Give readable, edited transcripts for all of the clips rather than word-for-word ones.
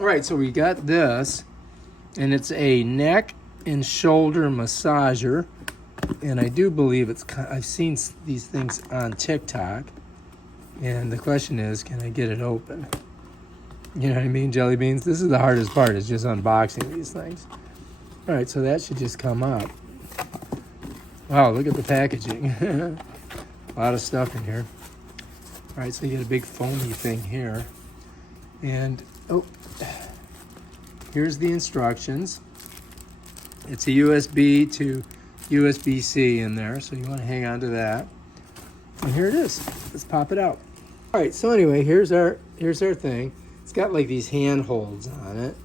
All right, so we got this, and it's a neck and shoulder massager. And I do believe I've seen these things on TikTok. And the question is, can I get it open? You know what I mean, Jelly Beans? This is the hardest part, is just unboxing these things. All right, so that should just come up. Wow, look at the packaging. A lot of stuff in here. All right, so you get a big foamy thing here. And, oh, here's the instructions. It's a USB to USB-C in there, so you want to hang on to that. And here it is. Let's pop it out. All right, so anyway, here's our thing. It's got like these handholds on it,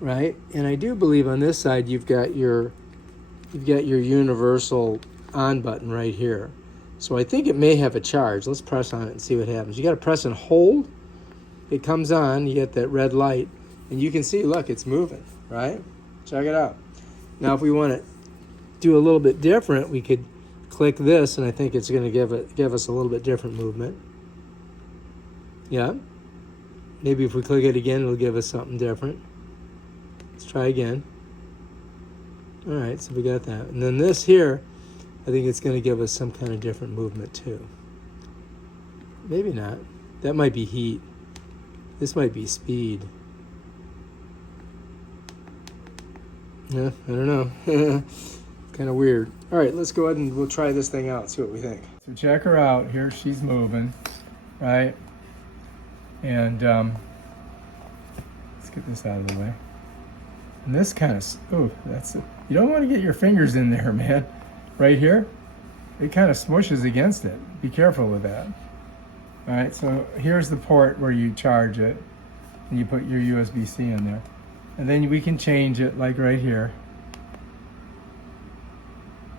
right? And I do believe on this side you've got your universal on button right here. So I think it may have a charge. Let's press on it and see what happens. You got to press and hold. It comes on. You get that red light, and you can see, look, it's moving, right? Check it out. Now, if we want to do a little bit different, we could click this, and I think it's going to give us a little bit different movement. Yeah. Maybe if we click it again, it'll give us something different. Let's try again. All right, so we got that. And then this here, I think it's going to give us some kind of different movement too. Maybe not. That might be heat. This might be speed. Yeah, I don't know. Kind of weird. All right, let's go ahead and we'll try this thing out, see what we think. So check her out. Here she's moving, right? And let's get this out of the way. And this kind of, oh, that's it. You don't want to get your fingers in there, man. Right here, it kind of smushes against it. Be careful with that. All right, so here's the port where you charge it, and you put your USB-C in there. And then we can change it, like right here.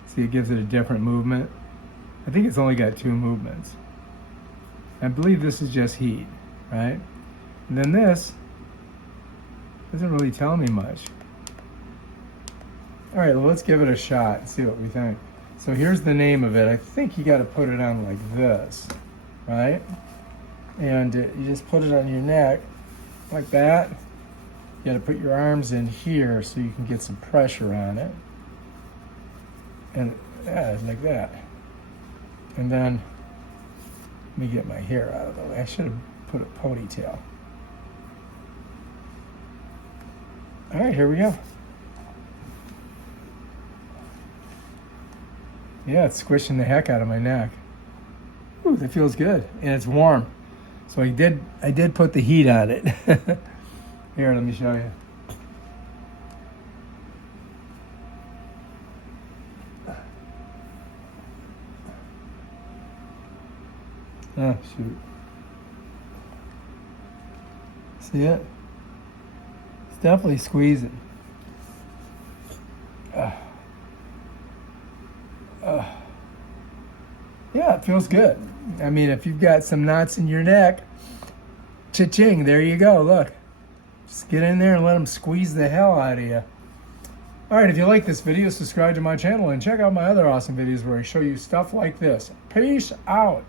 See, it gives it a different movement. I think it's only got 2 movements. I believe this is just heat, right? And then this doesn't really tell me much. All right, well, let's give it a shot and see what we think. So here's the name of it. I think you got to put it on like this, right? And you just put it on your neck like that. You got to put your arms in here so you can get some pressure on it. And yeah, like that. And then, let me get my hair out of the way. I should have put a ponytail. All right, here we go. Yeah, it's squishing the heck out of my neck. Ooh, that feels good, and it's warm. So I did put the heat on it. Here, let me show you. Oh, shoot. See it? It's definitely squeezing. Yeah, it feels good. I mean, if you've got some knots in your neck, cha-ching, there you go, look. Just get in there and let them squeeze the hell out of you. All right, if you like this video, subscribe to my channel and check out my other awesome videos where I show you stuff like this. Peace out.